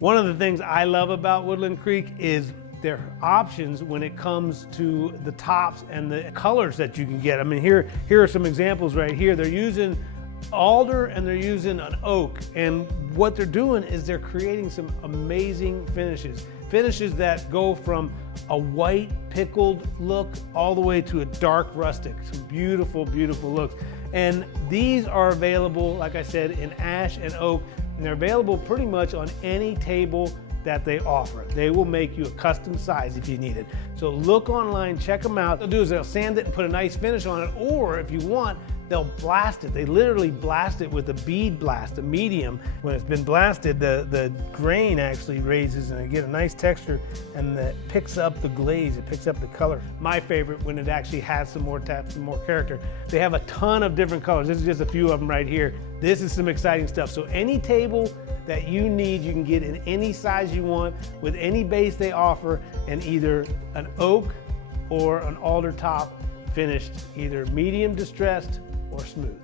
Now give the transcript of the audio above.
One of the things I love about Woodland Creek is their options when it comes to the tops and the colors that you can get. I mean, here are some examples right here. They're using alder and they're using an oak, and what they're doing is they're creating some amazing finishes. Finishes that go from a white pickled look all the way to a dark rustic. Some beautiful, beautiful looks. And these are available, like I said, in ash and oak, and they're available pretty much on any table that they offer. They will make you a custom size if you need it. So look online, check them out. What they'll do is they'll sand it and put a nice finish on it, or if you want, they'll blast it. They literally blast it with a bead blast, a medium. When it's been blasted, the grain actually raises and you get a nice texture, and that picks up the glaze, it picks up the color. My favorite when it actually has some more character. They have a ton of different colors. This is just a few of them right here. This is some exciting stuff. So any table that you need, you can get in any size you want with any base they offer, and either an oak or an alder top finished, either medium distressed or smooth.